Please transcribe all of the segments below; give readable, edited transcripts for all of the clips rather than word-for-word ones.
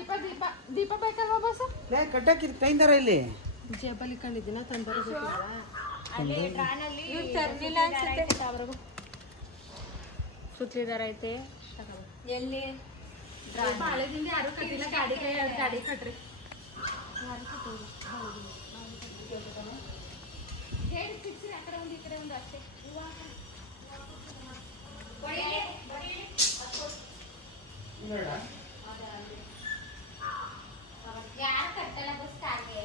ದೀಪ ದೀಪ ದೀಪ ಬೇಕಲ್ವಾ ಬಸ್ ಲೇ ಕಟ್ಟಕ್ಕಿದ್ ಕೈಂದಾರ ಇಲ್ಲಿ ಜೇಬಲ್ಲಿ ಕಂಡಿದ್ದೀನ ತಂದರು ಸುತ್ತಲಿದಾರ ಐತೆ ಎಲ್ಲಿ ಬಾಳೆದಿಂದ ಯಾರು ಕಟ್ಟಿಲ್ಲ ಗಾಡಿ ಗಾಡಿ ಕಟ್ರಿ ಹೇಳಿ ಸಿಕ್ಸ್ರಿ ಆ ಕಡೆ ಒಂದು ಈ ಕಡೆ ಒಂದು ಅಷ್ಟೇ ಯಾರು ಕಟ್ಟಲ್ಲ ಬಸ್ ಕಾರ್ಗೆ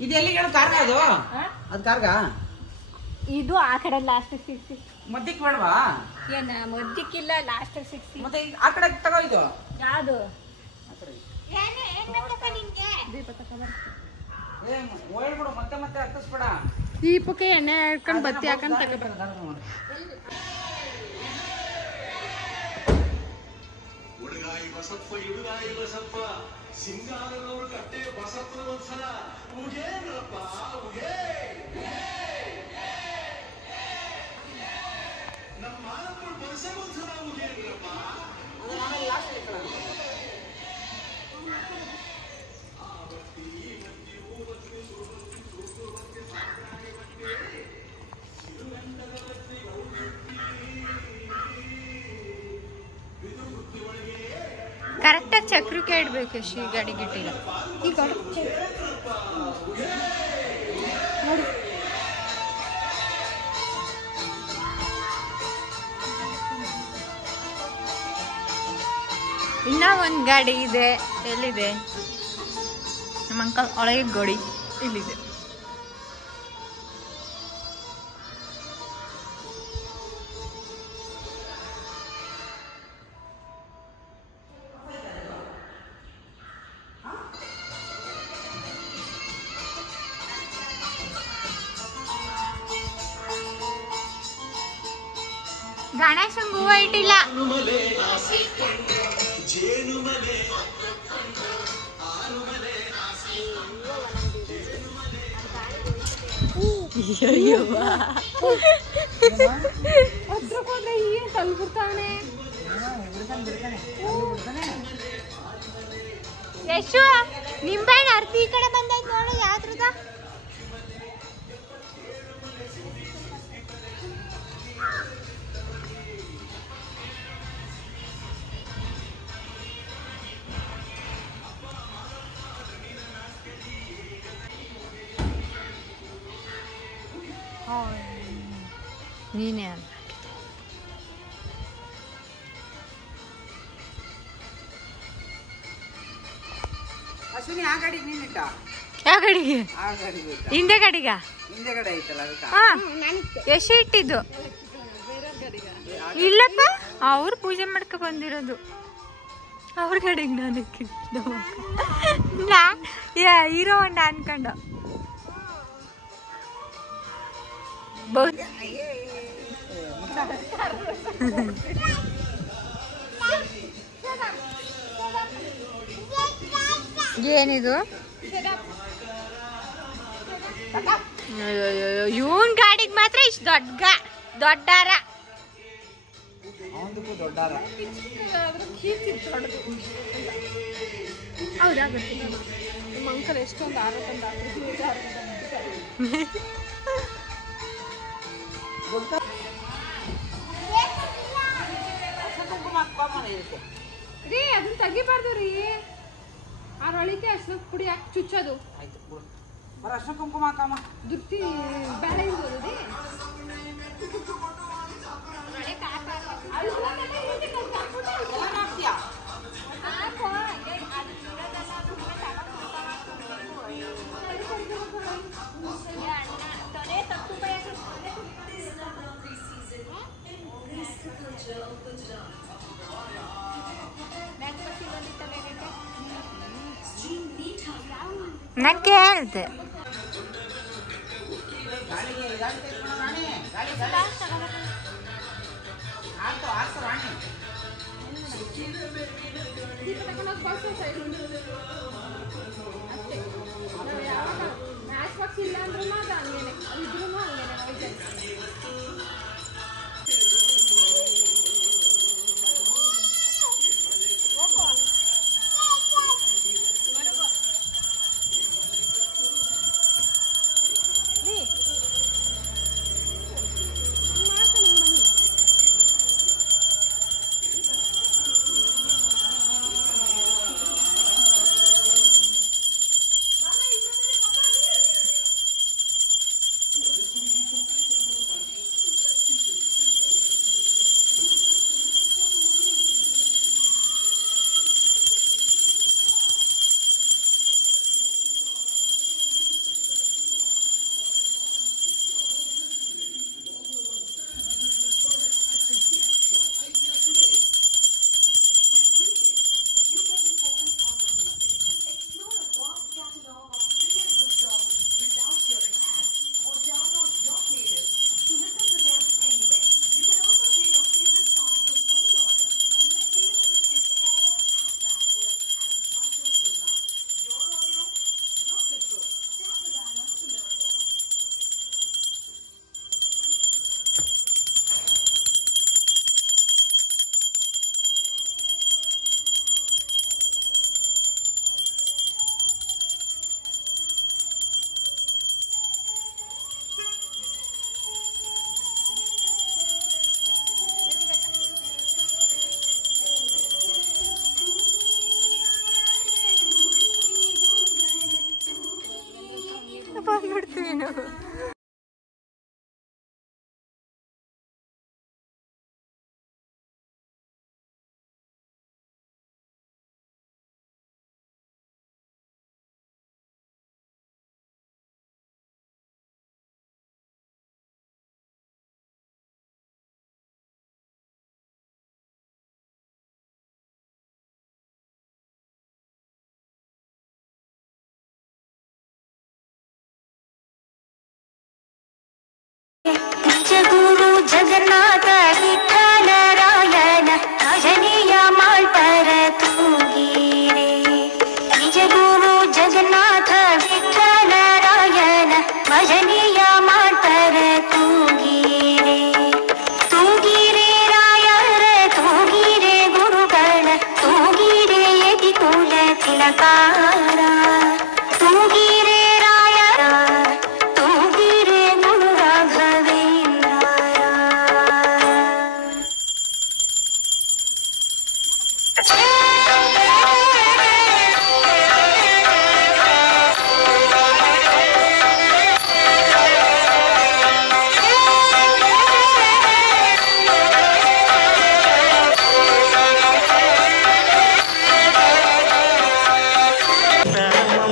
ಇದು ಎಲ್ಲಿಗೆ ಹೇಳು ಕಾರ್ಗ ಅದು ಕಾರ್ಗ ಇದು ಆ ಕಡೆ ಲಾಸ್ಟ್ ಸಿಕ್ಸಿ ಮದ್ದಿಕ್ ಬೇಡವಾ ಏನ ಮದ್ಯಕ್ಕಿಲ್ಲ ಲಾಸ್ಟ್ ಸಿಕ್ಸಿ ಮತ್ತೆ ಆ ಕಡೆ ತಗೋ ಇದು ಯಾವುದು ದೀಪ ತಗೊಂಡ್ಬರ್ತೀನಿ ಓಡ್ಬಿಡು ಮತ್ತೆ ಮತ್ತೆ ಹತ್ತಿಸ್ಬೇಡ ದೀಪಕ್ಕೆ ಎಣ್ಣೆ ಹಾಕೊಂಡು ಬತ್ತಿ ಹಾಕೊಂಡು ತಗೋಬೇಕು ಹುಡುಗಾಯಿ ಬಸಪ್ಪ ಸಿಂಗಾರನವರು ಕಟ್ಟೆ ಬಸಪ್ಪನ ಒಂದ್ಸಲ ಉಗೇನಪ್ಪ ಉಗೇ ನಮ್ಮ ಮಾನಪ್ಪನ ಬಸವ ಒಂದ್ಸಲ ಉಗೇನಪ್ಪ ಕರೆಕ್ಟಾಗಿ ಚಕ್ರಕ್ಕೆ ಇಡ್ಬೇಕು ಎಷ್ಟು ಈ ಗಾಡಿ ಗಿಟ್ಟಿಲ್ಲ ಈಗ ಇನ್ನ ಒಂದು ಗಾಡಿ ಇದೆ ಎಲ್ಲಿದೆ ನಮ್ಮ ಅಂಕಲ್ ಒಳಗೆ ಗೋಡಿ ಇಲ್ಲಿದೆ ಗಣೇಶನ್ ಹೂವ ಇಟ್ಟಿಲ್ಲ ಹತ್ರಕ್ಕೋದ್ರೆ ಏನ್ ತಲ್ಬಿಡ್ತಾವನೆ ಯಶು ನಿಂಬೆಹಣ್ಣು ಅರ್ತಿ ಈ ಕಡೆ ಬಂದೈತೆ ನೋಡು ಯಾವ್ದ್ರದ ನೀನೇ ಅಲ್ಲ ಅಶ್ವಿನಿ ಆ ಗಾಡಿಗೆ ನೀನಿಟ್ಟ ಯಾವ ಗಾಡಿಗೆ ಆ ಗಾಡಿಗೆ ಹಿಂದೆ ಗಾಡಿಗ ಹಿಂದೆ ಗಡೆ ಐತಲ್ಲ ಅದಕ್ಕೆ ಹಾ ಎಷ್ಟು ಇಟ್ಟಿದ್ದು ಇಲ್ಲಪ್ಪ ಅವ್ರು ಪೂಜೆ ಮಾಡ್ಕ ಬಂದಿರೋದು ಅವ್ರ ಗಾಡಿಗೆ ನಾನು ಹೀರೋ ಹೊಂಡ ಅನ್ಕೊಂಡು ಏನಿದು ಇವನ್ ಗಾಡಿಗೆ ಮಾತ್ರ ಇಷ್ಟು ದೊಡ್ಡಾರ ಅವನದಕ್ಕೂ ದೊಡ್ಡಾರ ಹೌದಾ ಗೊತ್ತಿಲ್ಲ ನಿಮ್ಮ ಅಂಕಲ್ ಎಷ್ಟೊಂದು ಆರೋಗ್ಯ ರೀ ಅದನ್ನ ತೆಗಿಬಾರ್ದು ರೀ ಅರೊಳಿಕೆ ಅರ್ಶಿನ ಪುಡಿ ಹಾಕಿ ಚುಚ್ಚೋದು ಆಯ್ತು ಬರ ಅರ್ಶಿನ ಕುಂಕುಮ ಹಾಕಮ್ಮ ದುರ್ತಿ ಬೇಳೆ ಇರ್ಬೋದು ರೀ ನಾನು ಕೇಳಿದೆ ಮ್ಯಾಚ್ ಬಾಕ್ಸ್ ಇಲ್ಲ ಅಂದ್ರೂ ಅದು ಹಂಗೇನೆ ಇದ್ರೂ ಹಂಗೇನೆ ನೀನು. ನಿಜ ಗುರು ಜಗನ್ನಾಥ ವಿಠಲರಾಯನ ಭಜನೆಯ ಮಾಡ್ತಾರ ತೂಗೀರೆ. ನಿಜ ಗುರು ಜಗನ್ನಾಥ ವಿಠಲರಾಯನ ಭಜನೆಯ ಮಾಡ್ತಾರ ತೂಗೀರೆ. ತೂಗೀರೆ ರಾಯರ ತೂಗೀರೆ ಗುರುಗಳ ತೂಗೀರೆ ಯತಿ ಕುಲ ತಿಲಕಾರ. ತೂಗೀರೆ ರಾಯರ ತೂಗೀರೆ ಗುರು ರಾಘವೇಂದ್ರಾಯ.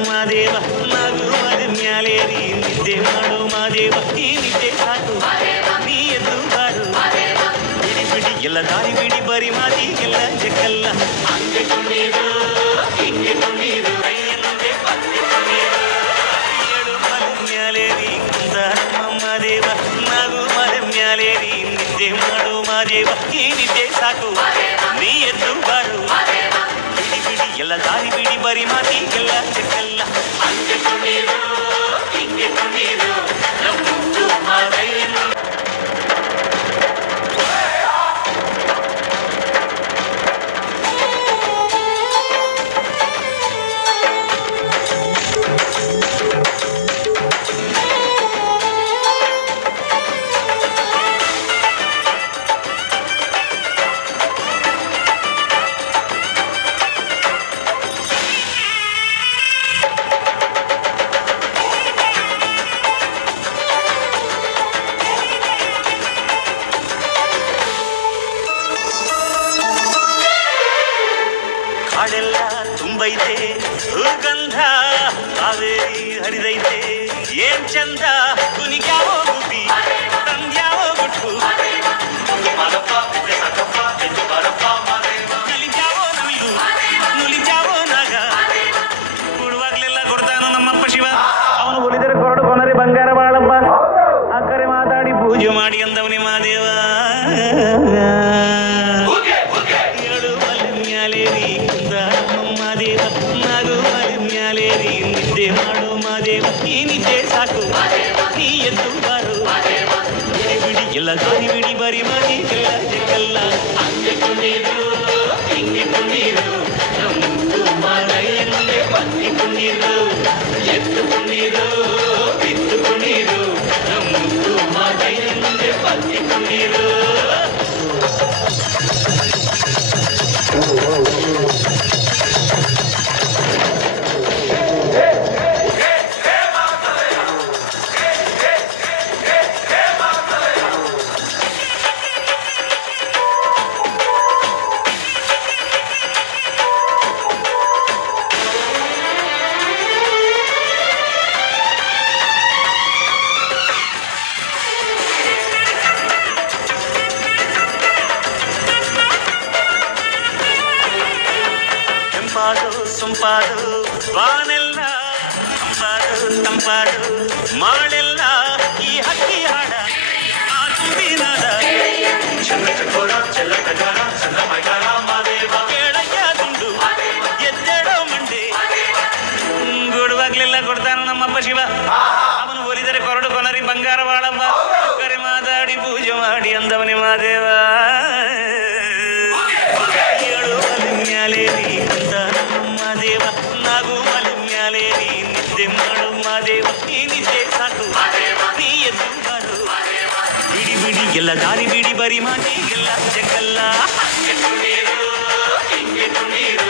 ಮಾದೇವ ನಗು ಮದ ಮ್ಯಾಲೇರಿ ನಿದ್ದೆ ಮಾಡು ಮಾದೇವ ಈ ನಿದ್ದೆ ಸಾಕು ನೀ ಎದ್ದು ಬಾರು. ಬಿಡಿ ಬಿಡಿ ಎಲ್ಲ ದಾರಿ ಬಿಡಿ ಬರಿ ಮಾತಿಗೆಲ್ಲ ಜಕ್ಕಲ್ಲ. ಹಂಗೆ ಕುಣೀರು ಹಿಂಗೆ ಕುಣೀರು ಕೈಯಲ್ಲದೆ ಪತ್ತೆ ಕುಣೀರು. ಏಳು ಮದ ಮ್ಯಾಲೇರಿ ಕುಂದಾರಮ್ಮ ಮಾದೇವ ನಗು ಮದ ಮ್ಯಾಲೇರಿ ನಿದ್ದೆ ಮಾಡು ಮಾದೇವ ಈ ನಿದ್ದೆ ಸಾಕು ನೀ ಎದ್ದು ಬಾರು. ಬಿಡಿ ಬಿಡಿ ಎಲ್ಲ ದಾರಿ ಬಿಡಿ ಬರಿ ಮಾತಿಗೆಲ್ಲ ಜಕ್ಕಲ್ಲ. ಹಂಗೆ ಕುಣೀರು ಹಿಂಗೆ ಕುಣೀರು ನಮ್ಮದು ಮಾದಯ್ಯನು. ಕಾಡೆಲ್ಲ ತುಂಬೈತೆ ಗಂಧ ಕಾವೇರಿ ಹರಿದೈತೆ ಏನ್ ಚಂದ ಕುನಿಗ್ಯಾವೋ ಗುಬ್ಬಿ ತಂದ್ಯಾವೋ ಗುಟ್ಟು ನಲಿಜಾವೋ ನವಿಲು ನುಲಿಜಾವೋ ನಾಗ ಕೊಡುವಾಗ್ಲೆಲ್ಲ ಕೊಡ್ತಾನು ನಮ್ಮಪ್ಪ ಶಿವ. ಅವನು ಒಲಿದರೆ ಕೊರಡು ಕೊನರಿ ಬಂಗಾರ ಬಾಳಪ್ಪ ಅಕ್ಕರೆ ಮಾತಾಡಿ ಪೂಜೆ ಮಾಡಿ ಅಂದವನಿ ಮಾದೇವ. ಏಳು ಮಲೆ ಮ್ಯಾಲೇರಿ ಕುಂದಾರಮ್ಮ ಮಾದೇವ ನಗು ಮಲೆ ಮ್ಯಾಲೇರಿ ನಿದ್ದೆ ಮಾಡು ಮಾದೇವ ಈ ನಿದ್ದೆ ಸಾಕು ನೀ ಎದ್ದು ಬಾರು. ಬಿಡಿ ಬಿಡಿ ಎಲ್ಲ ದಾರಿ ಬಿಡಿ ಬರಿ ಮಾತಿಗೆಲ್ಲ ಜಕ್ಕಲ್ಲ. ಹಂಗೆ ಕುಣೀರು ಹಿಂಗೆ ಕುಣೀರು ನಮ್ಮದು ಮಾದಯ್ಯನಿಗೆ ಬನ್ನಿ ಕುಣೀರು. ಎದ್ದು ಕುಣೀರು ಬಿದ್ದು ಕುಣೀರು ನಮ್ಮದು ಮಾದಯ್ಯನಿಗೆ ಬನ್ನಿ ಕುಣೀರು. ತಂಪಾದು ಸೊಂಪಾದು ಬಾನೆಲ್ಲ ತಂಪಾದು ತಂಪಾದು ಮಾಳೆಲ್ಲ ಈ ಹಕ್ಕಿ ಹಾಡ ಆ ತುಂಬಿನಾದ ಕೇಳಯ್ಯ ದುಂಡು ಎದ್ದೇಳೋ ಮಂಡೆ ಗುಡುವಾಗ್ಲೆಲ್ಲ ಕೊಡ್ತಾನು ನಮ್ಮಪ್ಪ ಶಿವ. ಅವನು ಒಲಿದರೆ ಕೊರಡು ಕೊನರಿ ಬಂಗಾರ ಬಾಳಪ್ಪ ಕರೆ ಮಾತಾಡಿ ಪೂಜೆ ಮಾಡಿ ಅಂದವನಿ ಮಾದೇವ. ಏಳು ಮಲೆ ಮ್ಯಾಲೇರಿ ಕುಂದಾರಮ್ಮ ಮಾದೇವ ನಗು ಮಲೆ ಮ್ಯಾಲೇರಿ ನಿದ್ದೆ ಮಾಡು ಮಾದೇವ ಈ ನಿದ್ದೆ ಸಾಕು ನೀ ಎದ್ದು ಬಾರು. ಬಿಡಿ ಬಿಡಿ ಎಲ್ಲ ದಾರಿ ಬಿಡಿ ಬರಿ ಮಾತಿಗೆಲ್ಲ ಜಕ್ಕಲ್ಲ. ಹಂಗೆ ಕುಣೀರು ಹಿಂಗೆ ಕುಣೀರು